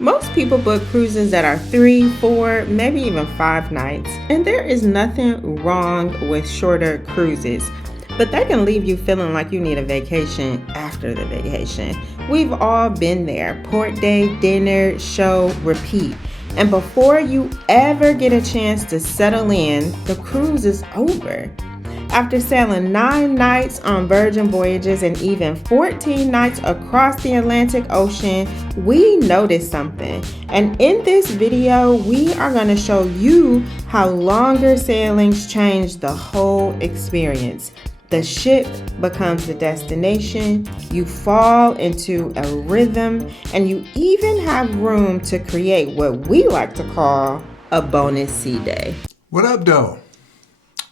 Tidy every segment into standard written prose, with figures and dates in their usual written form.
Most people book cruises that are 3, 4, maybe even 5 nights, and there is nothing wrong with shorter cruises. But that can leave you feeling like you need a vacation after the vacation. We've all been there. Port day, dinner, show, repeat. And before you ever get a chance to settle in, the cruise is over. After sailing 9 nights on Virgin Voyages and even 14 nights across the Atlantic Ocean, we noticed something. And in this video, we are going to show you how longer sailings change the whole experience. The ship becomes the destination, you fall into a rhythm, and you even have room to create what we like to call a bonus sea day. What up, though?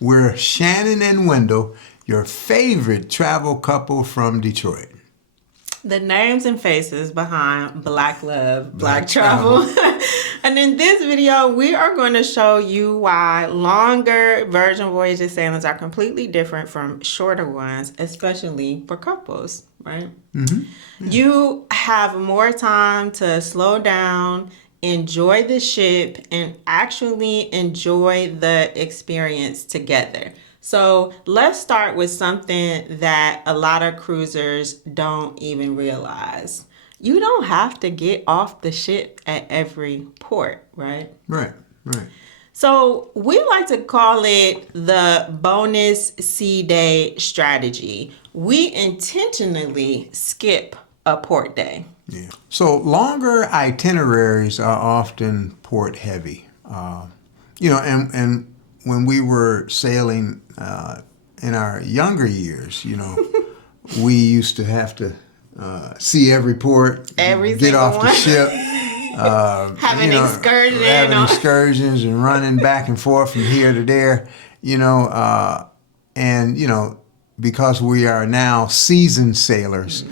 We're Shannon and Wendell, your favorite travel couple from Detroit. The names and faces behind Black Love, Black Travel. And in this video, we are going to show you why longer Virgin Voyages sailings are completely different from shorter ones, especially for couples, right? Mm-hmm. Yeah. You have more time to slow down, enjoy the ship, and actually enjoy the experience together. So let's start with something that a lot of cruisers don't even realize. You don't have to get off the ship at every port, right? Right. So we like to call it the bonus sea day strategy. We intentionally skip a port day. Yeah. So longer itineraries are often port heavy. And when we were sailing in our younger years, we used to have to see every port, get off the ship, having excursions and running back and forth from here to there, because we are now seasoned sailors,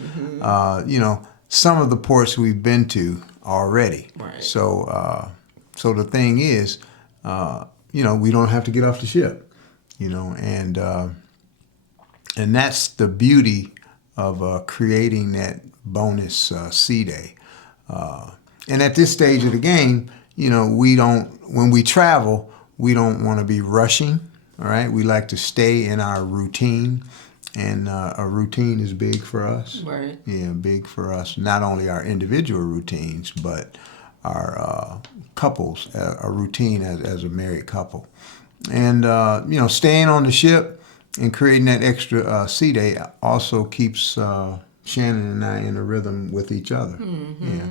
some of the ports we've been to already. Right. So the thing is, we don't have to get off the ship, and that's the beauty of creating that bonus sea day. And at this stage of the game, when we travel, we don't want to be rushing. All right, we like to stay in our routine, and a routine is big for us. Right. Yeah, big for us. Not only our individual routines, but our couples, a routine as a married couple. And, staying on the ship and creating that extra sea day also keeps Shannon and I in a rhythm with each other. Mm-hmm. Yeah.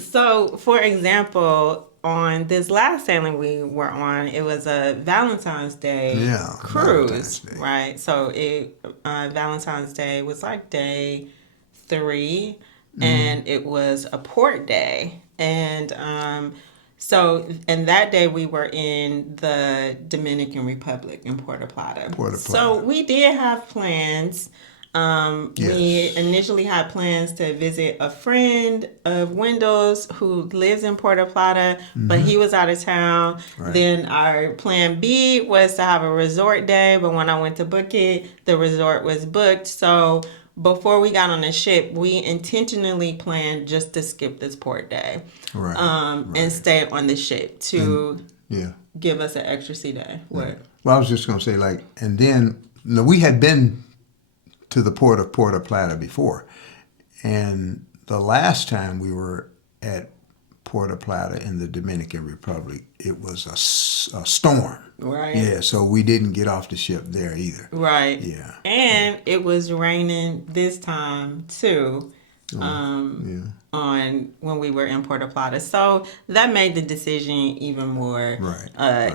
So, for example, on this last sailing we were on, it was a Valentine's Day cruise, Valentine's Day. Right? So, Valentine's Day was like day 3, and it was a port day. And that day we were in the Dominican Republic in Puerto Plata. So we did have plans. Yes. We initially had plans to visit a friend of Wendell's who lives in Puerto Plata, but he was out of town. Right. Then our plan B was to have a resort day, but when I went to book it, the resort was booked. So before we got on the ship, we intentionally planned just to skip this port day, and stay on the ship to give us an extra sea day. What? Well, I was just going to say, and then we had been to the port of Puerto Plata before, and the last time we were at Puerto Plata in the Dominican Republic, it was a storm. Right. Yeah, so we didn't get off the ship there either. Right. Yeah. And it was raining this time too. On when we were in Puerto Plata. So that made the decision even more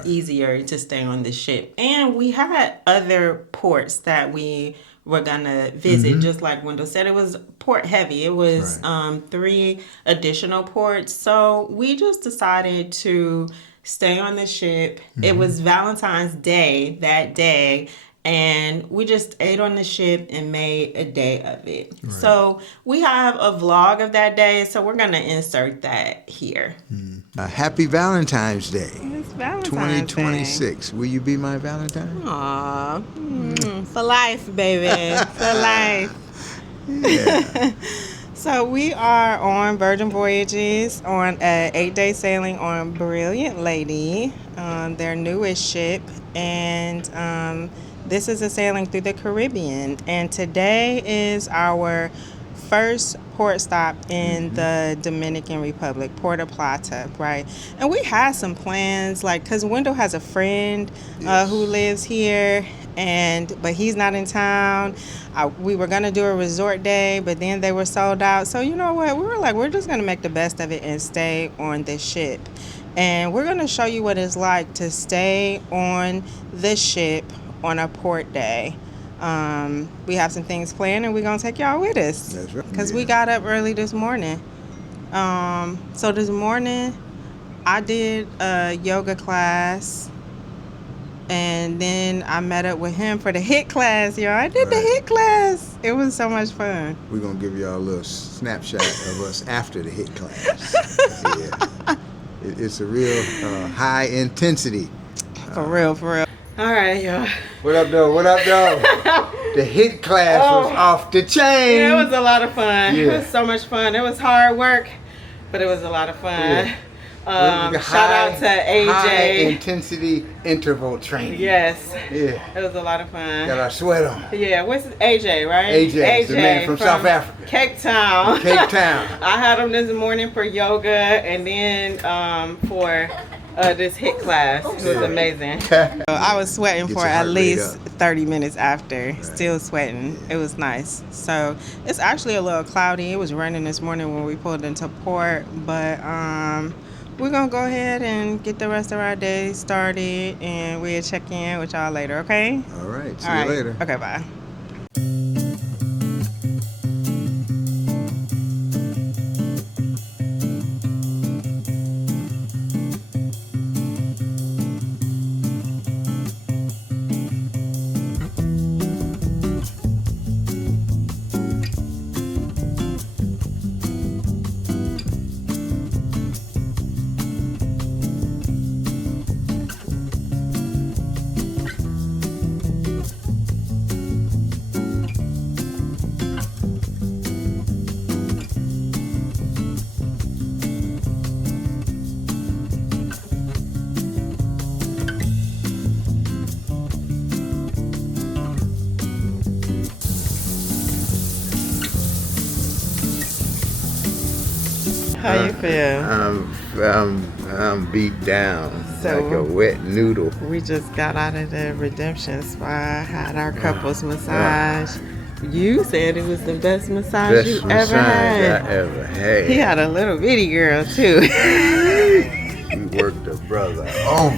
easier to stay on the ship. And we had other ports that we were gonna visit, just like Wendell said, it was port heavy. It was 3 additional ports. So we just decided to stay on the ship. It was Valentine's Day that day, and we just ate on the ship and made a day of it. Right. So we have a vlog of that day, so we're going to insert that here. Happy Valentine's Day. It's Valentine's 2026. Day. Will you be my Valentine? Aww. For life, baby. For life. Yeah. So we are on Virgin Voyages on an 8-day sailing on Brilliant Lady, their newest ship, and this is a sailing through the Caribbean. And today is our first port stop in the Dominican Republic, Puerto Plata, right? And we had some plans, like, because Wendell has a friend who lives here, but he's not in town. We were gonna do a resort day, but then they were sold out. So you know what? We were like, we're just gonna make the best of it and stay on this ship. And we're gonna show you what it's like to stay on the ship on a port day. We have some things planned, and we're gonna take y'all with us. That's right. Because we got up early this morning. So this morning, I did a yoga class. And then I met up with him for the HIIT class, y'all. I did the HIIT class. It was so much fun. We're going to give y'all a little snapshot of us after the HIIT class. Yeah. It's a real high intensity. For real, for real. All right, y'all. What up, though? What up, though? The HIIT class was off the chain. Yeah, it was a lot of fun. Yeah. It was so much fun. It was hard work, but it was a lot of fun. Yeah. Shout out to AJ. High intensity interval training. Yes. Yeah. It was a lot of fun. Got our sweat on. Yeah, what's AJ, right? AJ, the man from South Africa. Cape Town. Cape Town. I had him this morning for yoga and then for this HIIT class. It was amazing. I was sweating Get for your at heart rate least up. 30 minutes after. Still sweating. It was nice. So it's actually a little cloudy. It was raining this morning when we pulled into port, but we're gonna go ahead and get the rest of our day started, and we'll check in with y'all later, okay? All right. See All you right. later. Okay, bye. How you feel? I'm beat down So- like a wet noodle. We just got out of the redemption spa, had our couples massage. You said it was the best massage Best you massage ever had. I ever had. He had a little bitty girl too. We worked the brother over.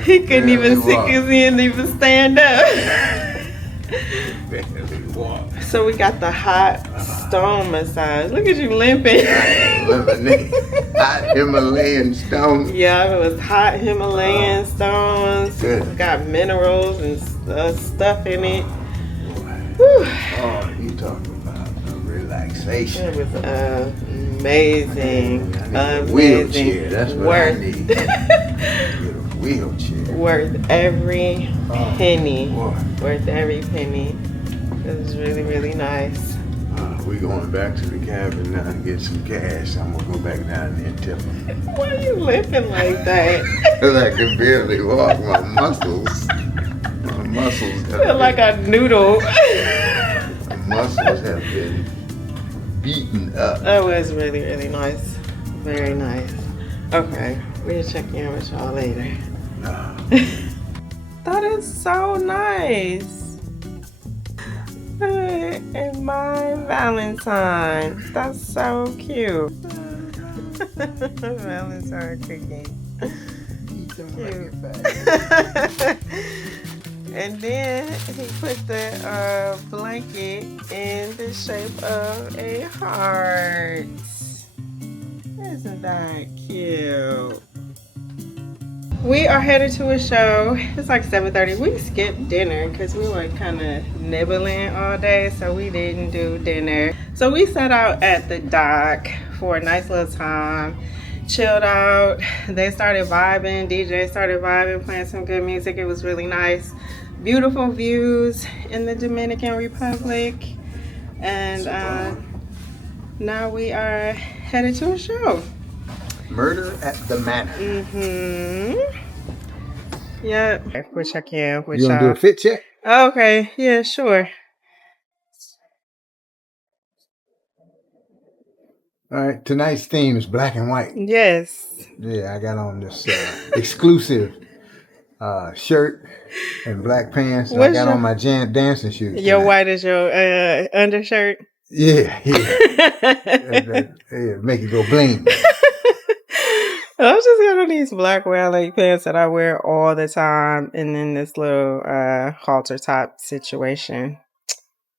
He couldn't even barely stick his hand, even stand up. Barely walk. So we got the hot stone massage. Look at you limping. Lemonade. Hot Himalayan stone. Yeah, it was hot Himalayan stones. Good. Got minerals and stuff in it. Whew. Oh, you talking about a relaxation. It was amazing. I need a wheelchair. That's what I Worth. need. Get a wheelchair. Worth every penny. Boy. Worth every penny. It was really, really nice. We going back to the cabin now and get some cash. I'm gonna go back down there and tip them. Why are you limping like that? Cause I can barely walk. My muscles have Feel like a noodle. my muscles have been beaten up. That was really, really nice. Very nice. Okay, we'll check in with y'all later. That is so nice. And my Valentine. That's so cute. Valentine cookie. Cute. And then he put the blanket in the shape of a heart. Isn't that cute? We are headed to a show. It's like 7:30. We skipped dinner because we were kind of nibbling all day, so we didn't do dinner. So we sat out at the dock for a nice little time, chilled out. They started vibing, DJ started vibing, playing some good music. It was really nice. Beautiful views in the Dominican Republic. And now we are headed to a show. Murder at the Manor. Yeah. We'll check in with You gonna do a fit check? Okay. Yeah, sure. All right. Tonight's theme is black and white. Yes. Yeah, I got on this exclusive shirt and black pants, and I got on my dancing shoes. Your tonight. white is your undershirt. Yeah. Yeah, make it go bling. I was just got on these black round leg pants that I wear all the time, and then this little halter top situation,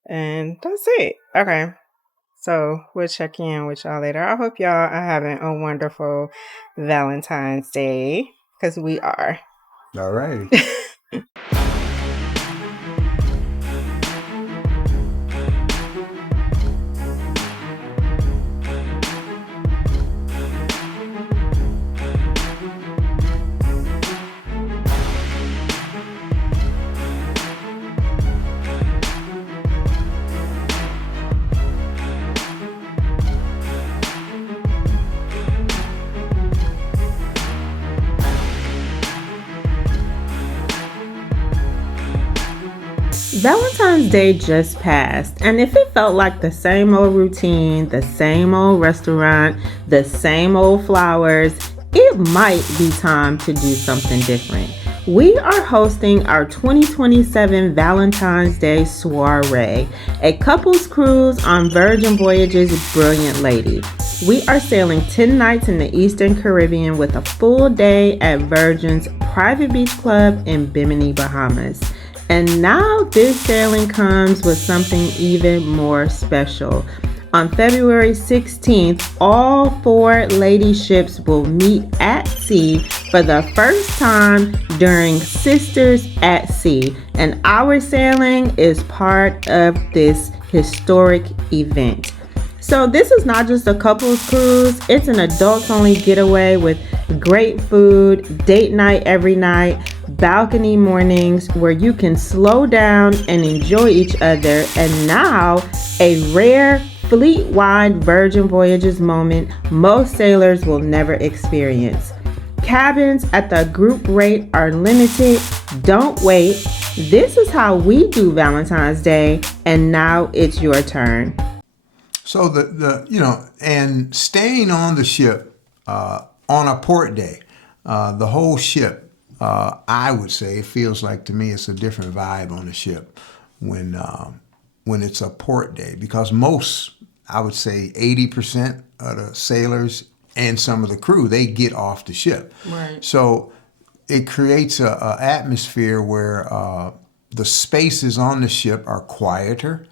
and that's it. Okay, so we'll check in with y'all later. I hope y'all are having a wonderful Valentine's Day, because we are. All righty. Valentine's Day just passed, and if it felt like the same old routine, the same old restaurant, the same old flowers, it might be time to do something different. We are hosting our 2027 Valentine's Day soiree, a couples cruise on Virgin Voyages Brilliant Lady. We are sailing 10 nights in the Eastern Caribbean with a full day at Virgin's private beach club in Bimini, Bahamas. And now this sailing comes with something even more special. On February 16th, all 4 lady ships will meet at sea for the first time during Sisters at Sea. And our sailing is part of this historic event. So this is not just a couples cruise, it's an adults-only getaway with great food, date night every night, balcony mornings where you can slow down and enjoy each other, and now a rare fleet-wide Virgin Voyages moment most sailors will never experience. Cabins at the group rate are limited. Don't wait. This is how we do Valentine's Day, and now it's your turn. So and staying on the ship on a port day, the whole ship, I would say, it feels like to me it's a different vibe on the ship when it's a port day, because most, I would say 80% of the sailors and some of the crew, they get off the ship. Right. So it creates a atmosphere where the spaces on the ship are quieter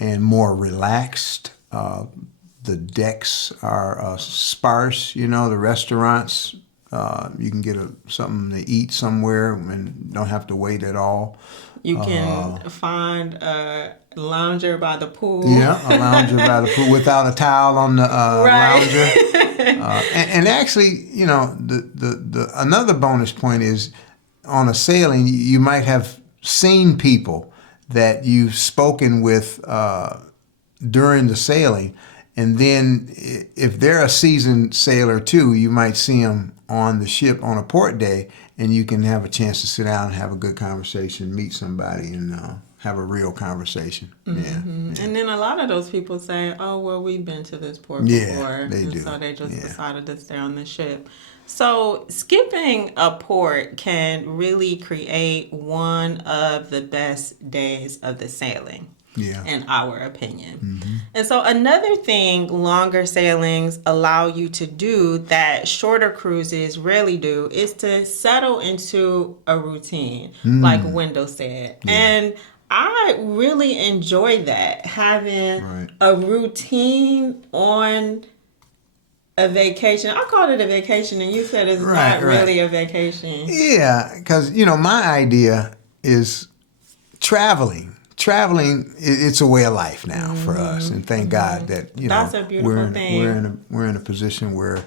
and more relaxed. The decks are sparse. The restaurants, you can get something to eat somewhere and don't have to wait at all. You can find a lounger by the pool. Yeah, a lounger by the pool without a towel on the lounger. And actually, the another bonus point is on a sailing, you might have seen people that you've spoken with during the sailing, and then if they're a seasoned sailor too, you might see them on the ship on a port day, and you can have a chance to sit down and have a good conversation, meet somebody, and have a real conversation. Mm-hmm. Yeah. And then a lot of those people say, "Oh, well, we've been to this port before," they do. So they just decided to stay on the ship. So skipping a port can really create one of the best days of the sailing. Yeah. In our opinion. Mm-hmm. And so another thing longer sailings allow you to do that shorter cruises rarely do is to settle into a routine, like Wendell said. Yeah. And I really enjoy that, having a routine on a vacation. I called it a vacation, and you said it's not really a vacation. Yeah, because, my idea is traveling. Traveling, it's a way of life now for us, and thank God that that's a beautiful thing. We're in a position where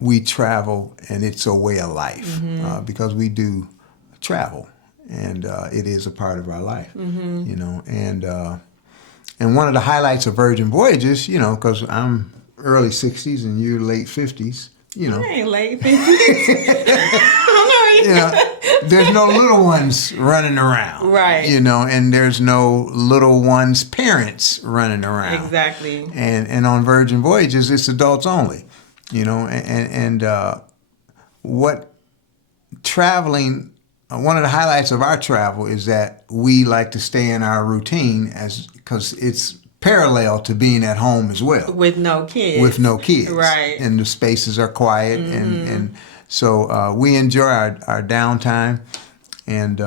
we travel, and it's a way of life because we do travel, and it is a part of our life, you know. And one of the highlights of Virgin Voyages, you know, because I'm early 60s and you're late 50s, you know. I ain't late 50s. You know, there's no little ones running around. Right. You know, and there's no little ones' parents running around. Exactly. And on Virgin Voyages, it's adults only. You know, and what traveling, one of the highlights of our travel is that we like to stay in our routine because it's parallel to being at home as well. With no kids. With no kids. Right. And the spaces are quiet. And so we enjoy our downtime. And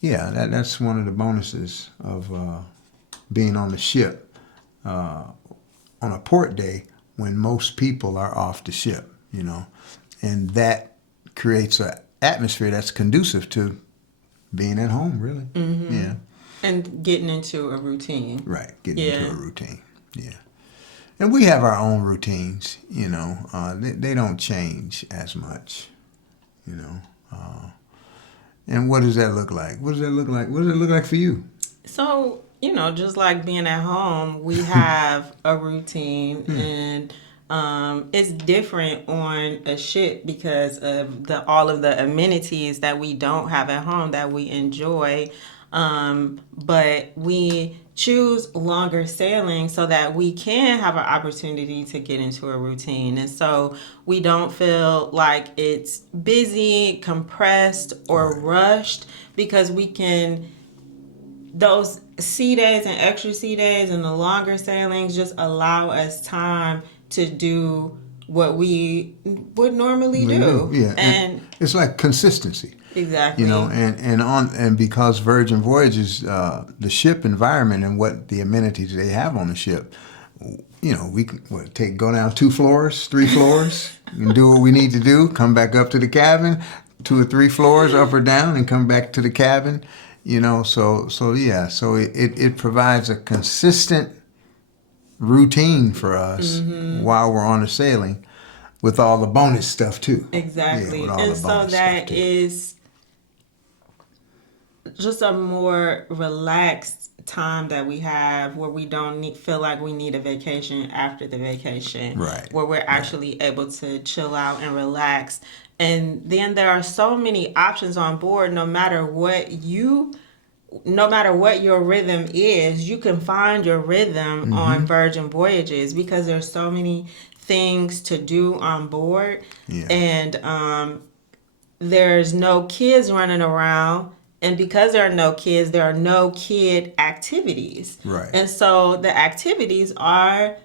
yeah, that's one of the bonuses of being on the ship on a port day when most people are off the ship, you know. And that creates an atmosphere that's conducive to being at home, really. Yeah. And getting into a routine. Right, getting into a routine. Yeah. And we have our own routines, you know. They don't change as much, you know. And what does that look like? What does that look like? What does it look like for you? So, you know, just like being at home, we have a routine, and it's different on a ship because of all of the amenities that we don't have at home that we enjoy. But we choose longer sailing so that we can have an opportunity to get into a routine. And so we don't feel like it's busy, compressed, or rushed, because we can, those sea days and extra sea days and the longer sailings just allow us time to do what we would normally do. Yeah, and it's like consistency. Exactly. You know, and because Virgin Voyages, the ship environment and what the amenities they have on the ship, you know, we can go down 2 floors, 3 floors, and do what we need to do. Come back up to the cabin, 2 or 3 floors up or down, and come back to the cabin. You know, so yeah, so it provides a consistent routine for us while we're on the sailing, with all the bonus stuff too. Exactly. Yeah, and so that is just a more relaxed time that we have, where we don't feel like we need a vacation after the vacation. Right. Where we're actually able to chill out and relax. And then there are so many options on board. No matter what your rhythm is, you can find your rhythm on Virgin Voyages, because there's so many things to do on board. Yeah. And there's no kids running around. And because there are no kids, there are no kid activities. Right. And so the activities are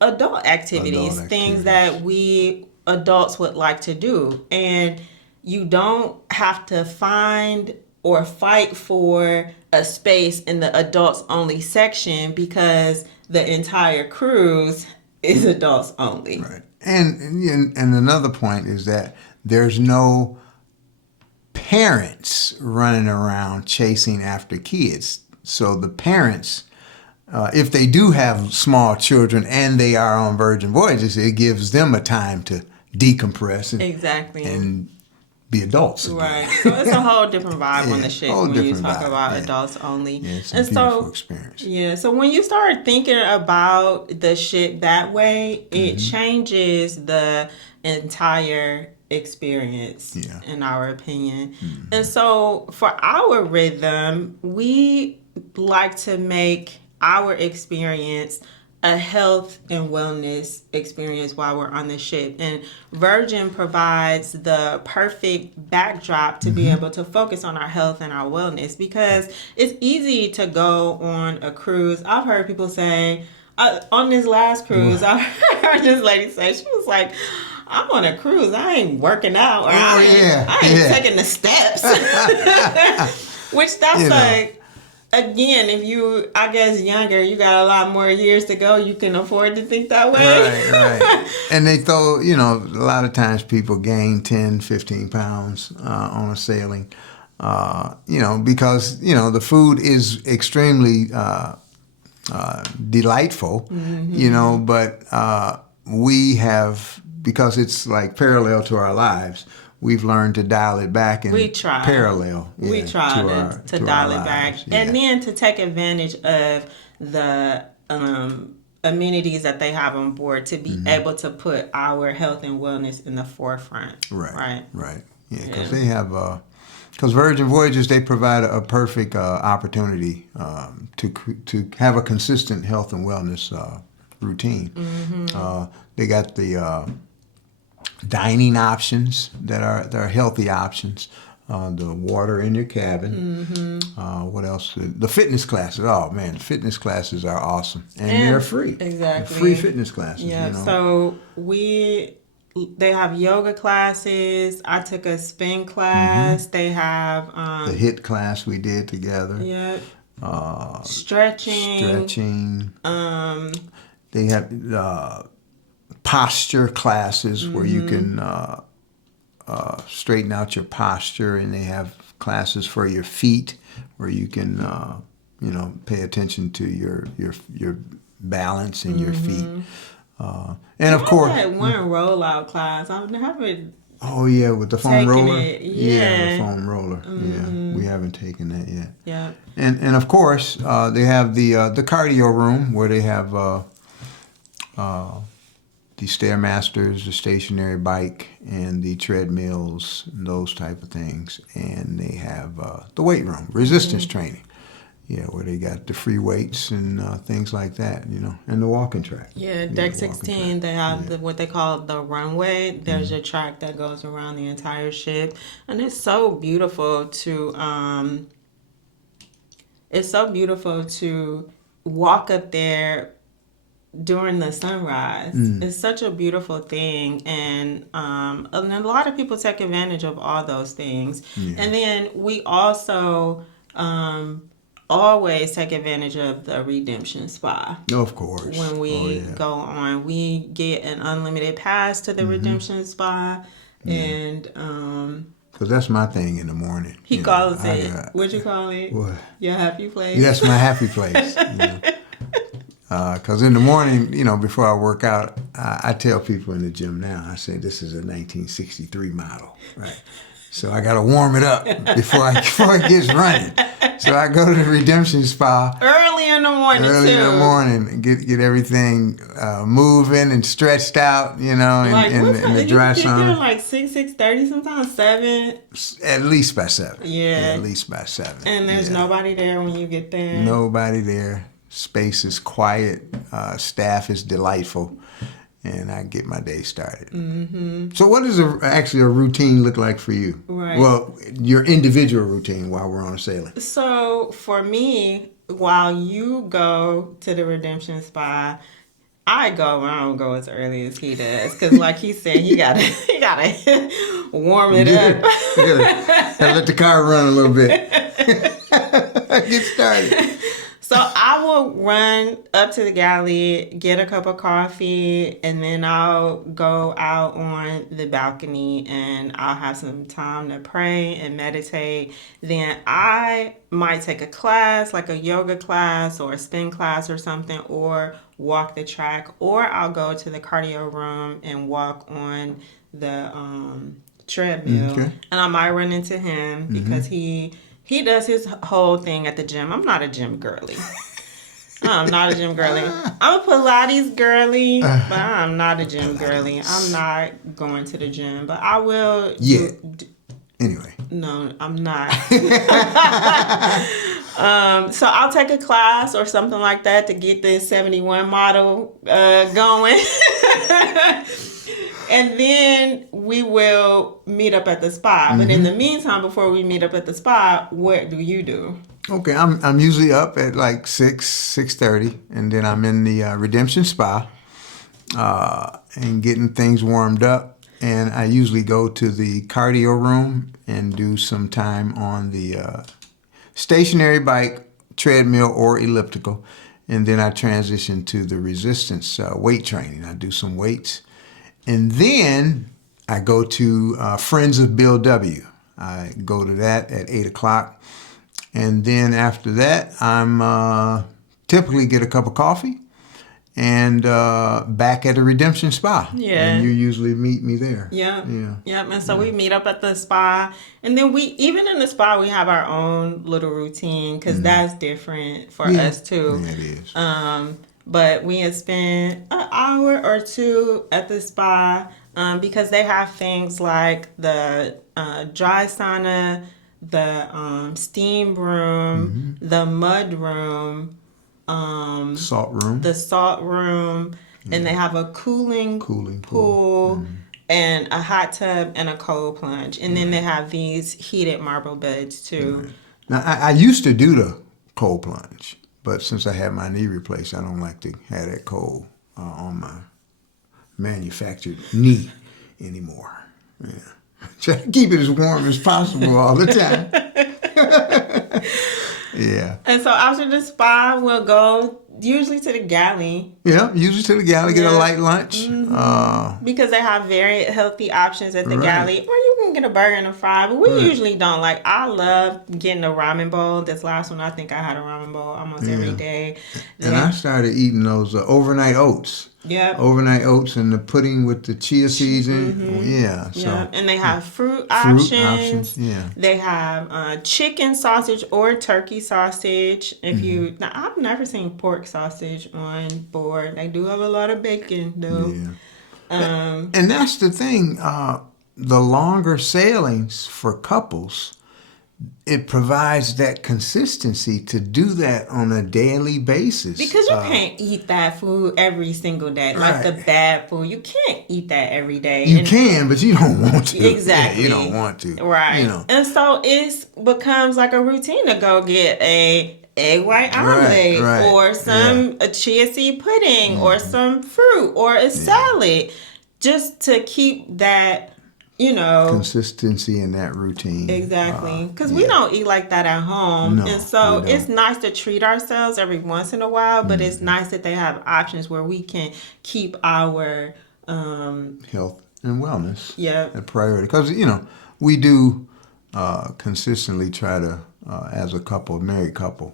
adult activities, things that we adults would like to do. And you don't have to find or fight for a space in the adults only section, because the entire cruise is adults only. Right. And another point is that there's no parents running around chasing after kids. So the parents, if they do have small children and they are on Virgin Voyages, it gives them a time to decompress and be adults again. Right. So it's a whole different vibe on the ship when you talk about adults only. Yeah, it's a beautiful experience. Yeah. So when you start thinking about the ship that way, it changes the entire experience, in our opinion. And so for our rhythm, we like to make our experience a health and wellness experience while we're on the ship. And Virgin provides the perfect backdrop to be able to focus on our health and our wellness, because it's easy to go on a cruise. I've heard people say, on this last cruise, I heard this lady say, she was like, I'm on a cruise, I ain't working out, or I ain't taking the steps. Which that's like, again, if you, I guess, younger, you got a lot more years to go, you can afford to think that way. Right. And they throw, you know, a lot of times people gain 10, 15 pounds on a sailing, you know, because, you know, the food is extremely delightful, you know, but we have, because it's like parallel to our lives, we've learned to dial it back and We try. parallel. We try to dial it back. And then to take advantage of the amenities that they have on board to be able to put our health and wellness in the forefront. Right. Yeah, because they have, because Virgin Voyages, they provide a perfect opportunity to have a consistent health and wellness routine. They got the dining options that are healthy options. The water in your cabin. What else? The fitness classes. Oh man, the fitness classes are awesome, and they're free. Exactly, free fitness classes. Yeah. You know? So they have yoga classes. I took a spin class. They have the HIIT class we did together. Yep. Stretching. They have posture classes where you can straighten out your posture, and they have classes for your feet where you can pay attention to your balance in your feet. And of course, I had one rollout class. I haven't. Oh yeah, with the foam roller. Yeah, the foam roller. Yeah, we haven't taken that yet. Yeah. And of course, they have the cardio room where they have the Stairmasters, the stationary bike, and the treadmills, and those type of things. And they have the weight room, resistance training. Yeah, where they got the free weights and things like that, and the walking track. Yeah, Deck 16, they have what they call the runway. There's a track that goes around the entire ship, and it's so beautiful to walk up there during the sunrise. It's such a beautiful thing, and a lot of people take advantage of all those things. And then we also always take advantage of the redemption spa. Of course. When we go on, we get an unlimited pass to the redemption spa, and because that's my thing in the morning. He calls it. What you call it? What? Your happy place. That's my happy place. Because in the morning, before I work out, I tell people in the gym now, I say this is a 1963 model, right? So I got to warm it up before it gets running. So I go to the redemption spa early in the morning. And get everything moving and stretched out, in the dry sun. There like 6:30, sometimes 7. At least by 7. Yeah. At least by 7. And there's nobody there when you get there. Nobody there. Space is quiet. Staff is delightful. And I get my day started. So what does actually a routine look like for you? Right. Well, your individual routine while we're on sailing. So for me, while you go to the redemption spa, I don't go as early as he does. Because like he said, he gotta warm it up. Gotta let the car run a little bit. Get started. So I will run up to the galley, get a cup of coffee, and then I'll go out on the balcony and I'll have some time to pray and meditate. Then I might take a class, like a yoga class or a spin class or something, or walk the track, or I'll go to the cardio room and walk on the treadmill. Okay. And I might run into him because he does his whole thing at the gym. I'm not a gym girly. I'm not a gym girly. I'm a Pilates girly, but I'm not a gym girly. I'm not going to the gym, but I will. Yeah. Anyway. No, I'm not. So I'll take a class or something like that to get this 71 model going. And then we will meet up at the spa. But in the meantime, before we meet up at the spa, what do you do? Okay, I'm usually up at like 6:30, and then I'm in the redemption spa and getting things warmed up. And I usually go to the cardio room and do some time on the stationary bike, treadmill, or elliptical. And then I transition to the resistance weight training. I do some weights. And then I go to Friends of Bill W. I go to that at 8 o'clock. And then after that, I'm typically get a cup of coffee. and back at the Redemption Spa. Yeah. And you usually meet me there. Yeah. Yeah. Yep. And so we meet up at the spa. And then even in the spa, we have our own little routine because that's different for us too. Yeah, it is. But we had spent an hour or two at the spa because they have things like the dry sauna, the steam room, the mud room, Salt room. the salt room, and they have a cooling pool and a hot tub and a cold plunge. And then they have these heated marble beds too. Now, I used to do the cold plunge, but since I had my knee replaced, I don't like to have that cold on my manufactured knee anymore. Yeah. Try to keep it as warm as possible all the time. Yeah. And so after the spa, we'll go usually to the galley. Yeah, usually to the galley, get a light lunch. Because they have very healthy options at the Right. galley. Or you can get a burger and a fry. But we usually don't. Like, I love getting a ramen bowl. This last one, I think I had a ramen bowl almost every day. And I started eating those overnight oats. Yep. Overnight oats and the pudding with the chia seeds in. Yeah. So Yeah, and they have fruit options. Yeah. They have chicken sausage or turkey sausage. If you, now I've never seen pork sausage on board. They do have a lot of bacon though. Yeah. And that's the thing. The longer sailings for couples, it provides that consistency to do that on a daily basis. Because you can't eat that food every single day. Like the bad food. You can't eat that every day. You can, but you don't want to. Exactly. Yeah, you don't want to. Right. You know. And so it becomes like a routine to go get a egg white omelet right. or some a chia seed pudding or some fruit or a salad just to keep that, consistency in that routine. Exactly. Because we don't eat like that at home. No, and so we don't. it's nice to treat ourselves every once in a while, but it's nice that they have options where we can keep our Health and wellness. Yeah. A priority. Because, we do consistently try to, as a couple, married couple,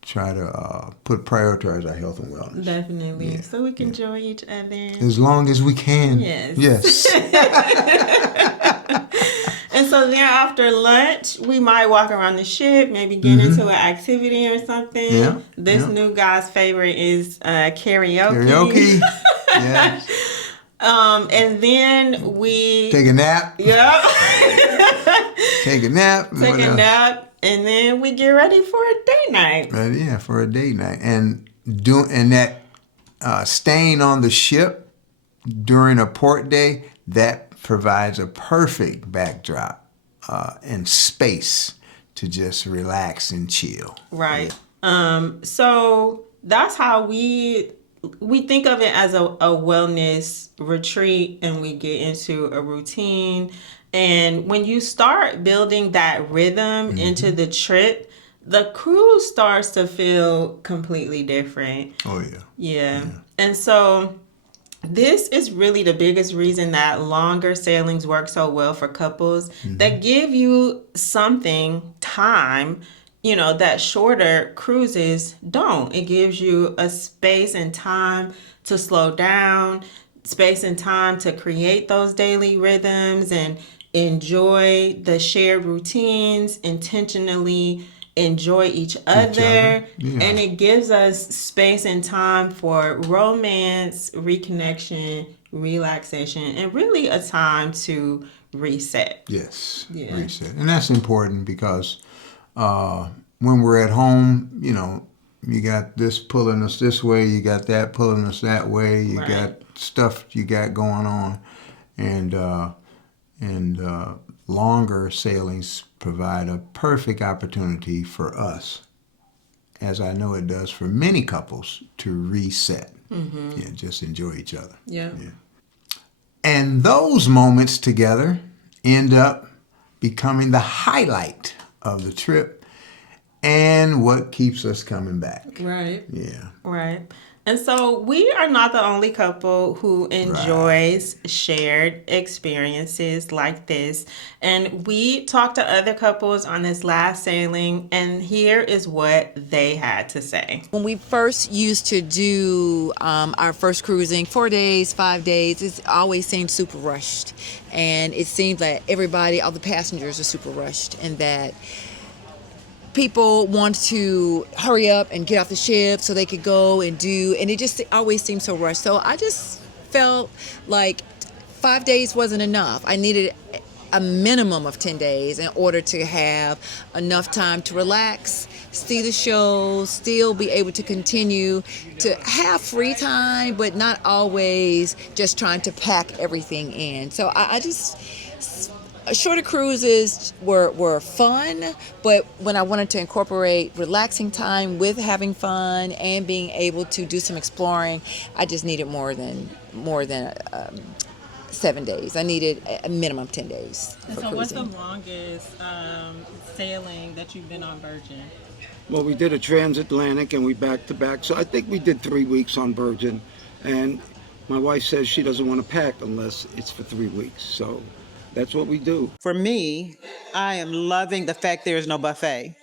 try to prioritize our health and wellness. Definitely. Yeah. So we can enjoy each other. As long as we can. Yes. Yes. And so then after lunch, we might walk around the ship, maybe get into an activity or something. Yeah. This new guy's favorite is karaoke. Karaoke. Yeah. And then we Take a nap. Yeah. Take a nap. Take a nap, and then we get ready for a date night. Yeah, for a date night, and that staying on the ship during a port day, that provides a perfect backdrop and space to just relax and chill. Right. So that's how we think of it as a wellness retreat, and we get into a routine. And when you start building that rhythm into the trip, the cruise starts to feel completely different. Oh, Yeah. And so this is really the biggest reason that longer sailings work so well for couples that give you time, that shorter cruises don't. It gives you a space and time to slow down, space and time to create those daily rhythms and enjoy the shared routines, intentionally enjoy each other. Yeah. And it gives us space and time for romance, reconnection, relaxation, and really a time to reset. Yes. Yeah. Reset. And that's important because when we're at home, you got this pulling us this way, you got that pulling us that way, you got stuff you got going on. And longer sailings provide a perfect opportunity for us, as I know it does for many couples, to reset and just enjoy each other. Yeah. And those moments together end up becoming the highlight of the trip and what keeps us coming back. Right. Yeah. Right. And so we are not the only couple who Right. enjoys shared experiences like this. And we talked to other couples on this last sailing, and here is what they had to say. When we first used to do our first cruising, 4 days, 5 days, it always seemed super rushed. And it seemed that everybody, all the passengers are super rushed, and that people want to hurry up and get off the ship so they could go and do, and it just always seemed so rushed. So I just felt like 5 days wasn't enough. I needed a minimum of 10 days in order to have enough time to relax, see the shows, still be able to continue to have free time, but not always just trying to pack everything in. So I just, shorter cruises were fun, but when I wanted to incorporate relaxing time with having fun and being able to do some exploring, I just needed more than 7 days. I needed a minimum of 10 days And for so, what's the cruising. longest sailing that you've been on Virgin? Well, we did a transatlantic and we back to back. So I think we did 3 weeks on Virgin. And my wife says she doesn't want to pack unless it's for 3 weeks. So that's what we do. For me, I am loving the fact there is no buffet.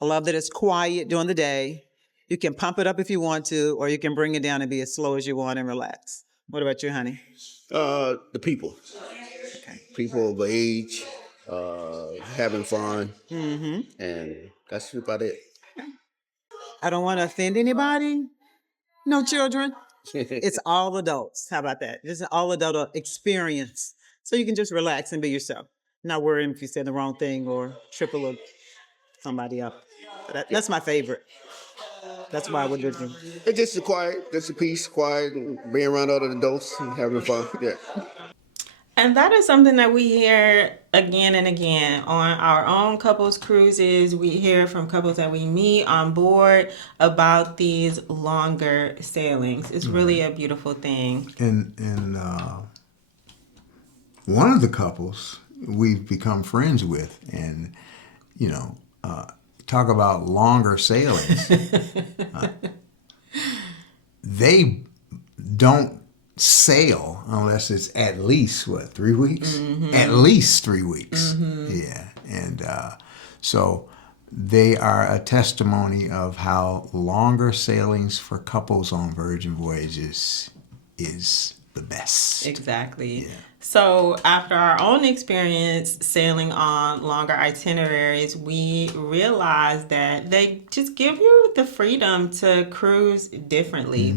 I love that it's quiet during the day. You can pump it up if you want to, or you can bring it down and be as slow as you want and relax. What about you, honey? The people. People of age, having fun, and that's about it. I don't want to offend anybody. No children. It's all adults. How about that? It's an all adult experience. So you can just relax and be yourself. Not worrying if you say the wrong thing or triple somebody up. That's my favorite. That's why I would do it. It's just a quiet, just a peace, quiet, and being around other adults and having fun. Yeah. And that is something that we hear again and again on our own couples cruises. We hear from couples that we meet on board about these longer sailings. It's really a beautiful thing. And one of the couples we've become friends with, and you know, talk about longer sailings. They don't sail unless it's at least 3 weeks. At least 3 weeks. Yeah, and so they are a testimony of how longer sailings for couples on Virgin Voyages is the best. Exactly. So, after our own experience sailing on longer itineraries, we realized that they just give you the freedom to cruise differently.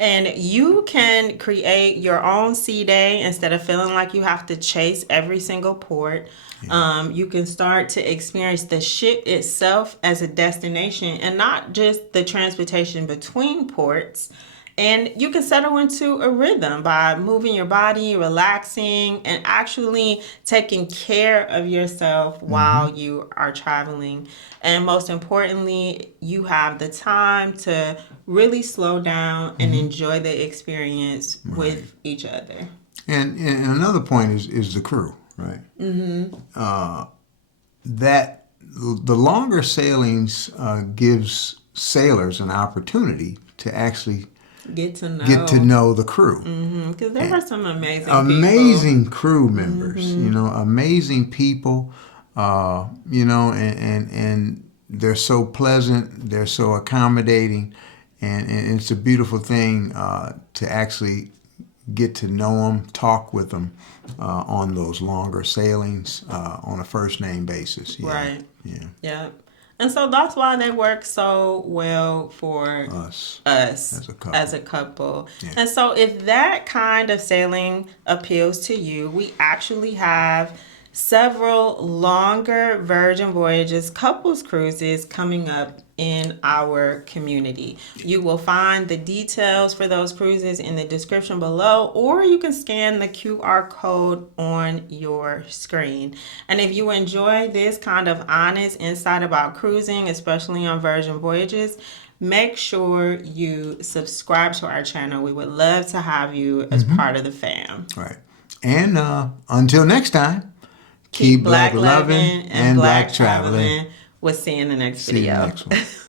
And you can create your own sea day instead of feeling like you have to chase every single port. You can start to experience the ship itself as a destination and not just the transportation between ports. And you can settle into a rhythm by moving your body, relaxing, and actually taking care of yourself while you are traveling. And most importantly, you have the time to really slow down and enjoy the experience with each other. And another point is the crew, right? That the longer sailings gives sailors an opportunity to actually Get to know the crew. Because there are some Amazing crew members, amazing people, and they're so pleasant, they're so accommodating, and it's a beautiful thing to actually get to know them, talk with them on those longer sailings on a first name basis. Yeah. Right. Yeah. Yeah. And so that's why they work so well for Us as a couple. Yeah. And so if that kind of sailing appeals to you, we actually have several longer Virgin Voyages couples cruises coming up in our community. You will find the details for those cruises in the description below, or you can scan the QR code on your screen. And if you enjoy this kind of honest insight about cruising, especially on Virgin Voyages, make sure you subscribe to our channel. We would love to have you as part of the fam. Right. And until next time, keep black loving and black traveling. We'll see you in the next See you in the video. next one.